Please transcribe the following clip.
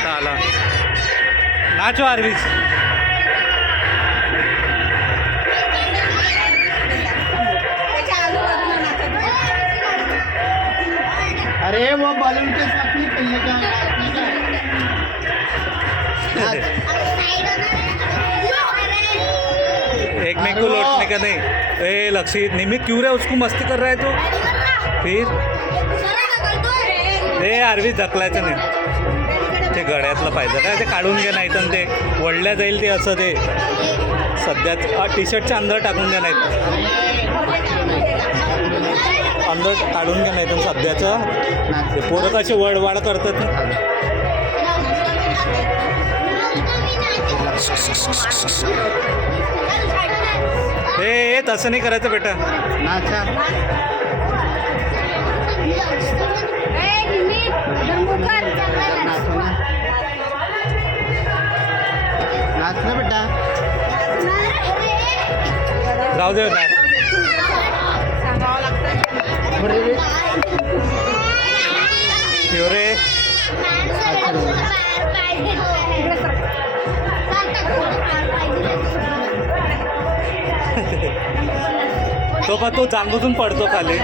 आता आला. नाचो आरवीस. अरे वो बलून के साथ नहीं खेलने का. एक मेक को लौटने का नहीं. ए लक्षित निमित क्यों रे उसको मस्ती कर रहा है तो फिर ए आरवी ढकलायचं नाही. ते गळ्यातलं पाहिजे काय ते काढून घे नाही तर ते वळल्या जाईल ते असं ते सध्या टी शर्टच्या अंदर टाकून द्या नाहीत अंदर काढून घ्या नाही तर सध्याचं ते पोरं कसे वळवाड करतात ना. ए तसं नाही करायचं बेटा. नाचा. नाच ना बेटा. जाऊ दे बेटा. रे तो पण तो जांबूतून पडतो खाली.